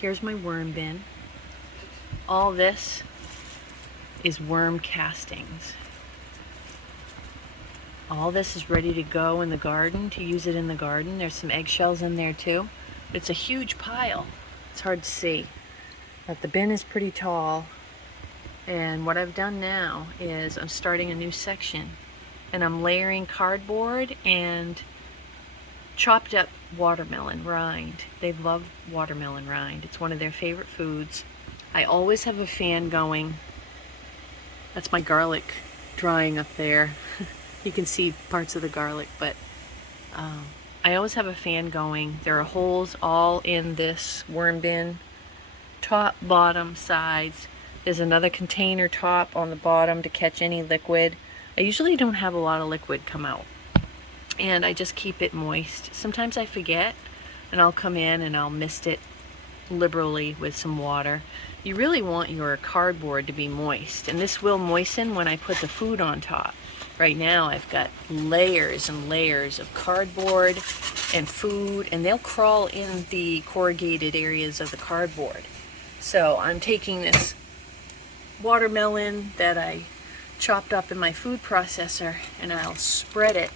Here's my worm bin. All this is worm castings. All this is ready to go in the garden, to use it in the garden. There's some eggshells in there too. It's a huge pile. It's hard to see, but the bin is pretty tall. And what I've done now is I'm starting a new section, and I'm layering cardboard and chopped up watermelon rind. They love watermelon rind. It's one of their favorite foods. I always have a fan going. That's my garlic drying up there. You can see parts of the garlic, but I always have a fan going. There are holes all in this worm bin, top, bottom, sides. There's another container top on the bottom to catch any liquid. I usually don't have a lot of liquid come out, and I just keep it moist. Sometimes I forget, and I'll come in and I'll mist it liberally with some water. You really want your cardboard to be moist, and this will moisten when I put the food on top. Right now I've got layers and layers of cardboard and food, and they'll crawl in the corrugated areas of the cardboard. So I'm taking this watermelon that I chopped up in my food processor, and I'll spread it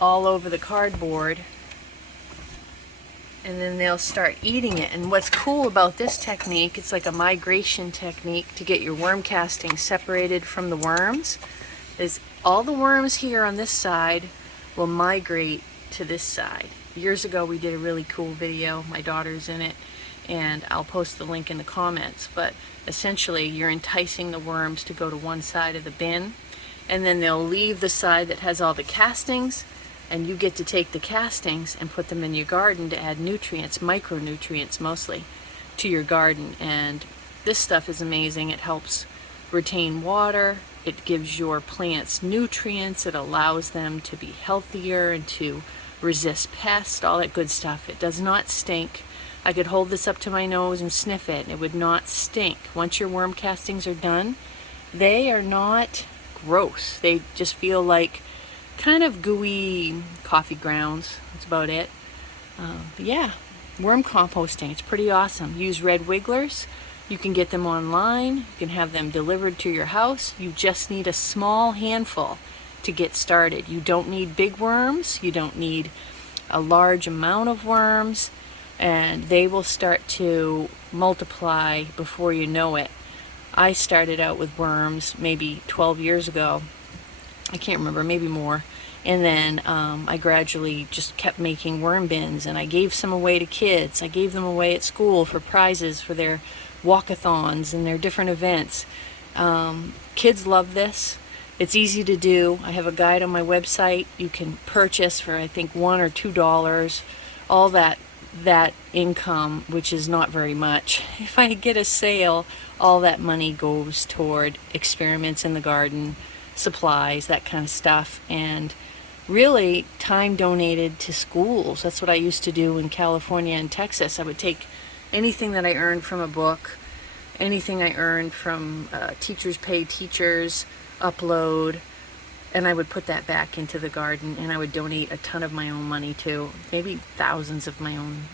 all over the cardboard, and then they'll start eating it. And what's cool about this technique, it's like a migration technique to get your worm castings separated from the worms, is all the worms here on this side will migrate to this side. Years ago we did a really cool video, my daughter's in it, and I'll post the link in the comments, but essentially you're enticing the worms to go to one side of the bin, and then they'll leave the side that has all the castings, and you get to take the castings and put them in your garden to add nutrients, micronutrients mostly, to your garden. And this stuff is amazing. It helps retain water, it gives your plants nutrients, it allows them to be healthier and to resist pests, all that good stuff. It does not stink. I could hold this up to my nose and sniff it, and it would not stink. Once your worm castings are done, they are not gross. They just feel like kind of gooey coffee grounds. That's about it. But yeah, worm composting, it's pretty awesome. Use red wigglers. You can get them online. You can have them delivered to your house. You just need a small handful to get started. You don't need big worms. You don't need a large amount of worms, and they will start to multiply before you know it. I started out with worms maybe 12 years ago. I can't remember, maybe more. And then I gradually just kept making worm bins, and I gave some away to kids. I gave them away at school for prizes for their walkathons and their different events. Kids love this. It's easy to do. I have a guide on my website. You can purchase for I think $1 or $2. All that income, which is not very much. If I get a sale, all that money goes toward experiments in the garden, supplies, that kind of stuff, and really time donated to schools. That's what I used to do in California and Texas. I would take anything that I earned from a book, anything I earned from teachers pay teachers, upload, and I would put that back into the garden, and I would donate a ton of my own money too, maybe thousands of my own,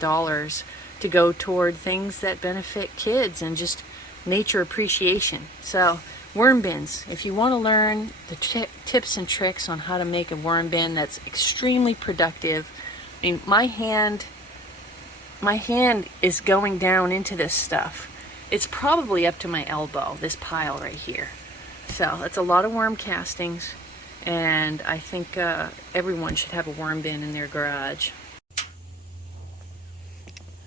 dollars, to go toward things that benefit kids and just nature appreciation. So worm bins, if you want to learn the tips and tricks on how to make a worm bin that's extremely productive. I mean, my hand is going down into this stuff. It's probably up to my elbow, this pile right here. So that's a lot of worm castings, and I think everyone should have a worm bin in their garage.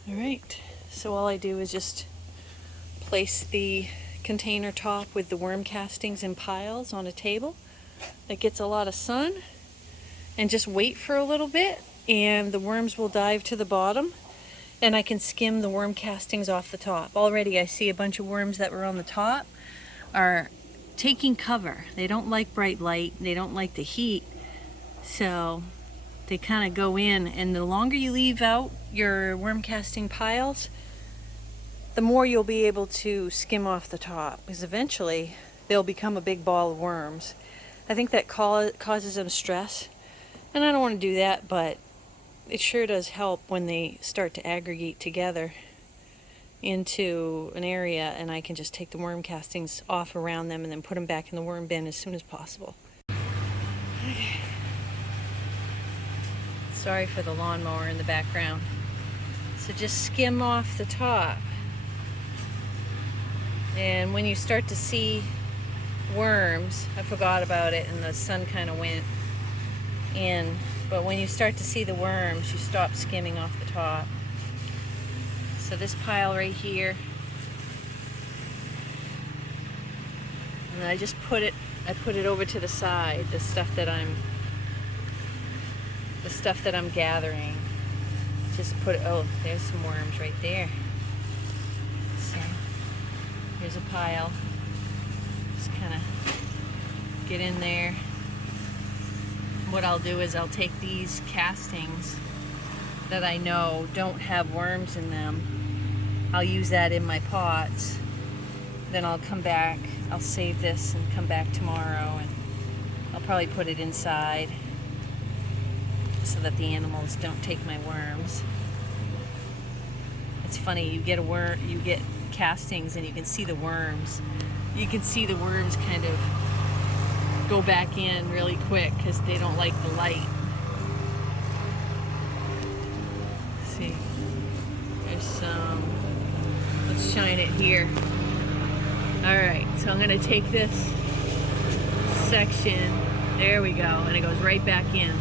All right, so all I do is just place the container top with the worm castings in piles on a table that gets a lot of sun, and just wait for a little bit, and the worms will dive to the bottom, and I can skim the worm castings off the top. Already I see a bunch of worms that were on the top are taking cover. They don't like bright light, they don't like the heat, so they kind of go in, and the longer you leave out your worm casting piles, the more you'll be able to skim off the top, because eventually they'll become a big ball of worms. I think that causes them stress, and I don't want to do that, but it sure does help when they start to aggregate together into an area, and I can just take the worm castings off around them and then put them back in the worm bin as soon as possible. Okay. Sorry for the lawnmower in the background. So just skim off the top. And when you start to see worms, I forgot about it and the sun kind of went in, but when you start to see the worms, you stop skimming off the top. So this pile right here, and I just put it over to the side, the stuff that I'm gathering. Just put it, oh, there's some worms right there. So here's a pile. Just kind of get in there. What I'll do is I'll take these castings that I know don't have worms in them. I'll use that in my pots. Then I'll come back, I'll save this and come back tomorrow, and I'll probably put it inside so that the animals don't take my worms. It's funny, you get castings and you can see the worms. You can see the worms kind of go back in really quick because they don't like the light. Let's see, there's some, let's shine it here. Alright, so I'm going to take this section, there we go, and it goes right back in.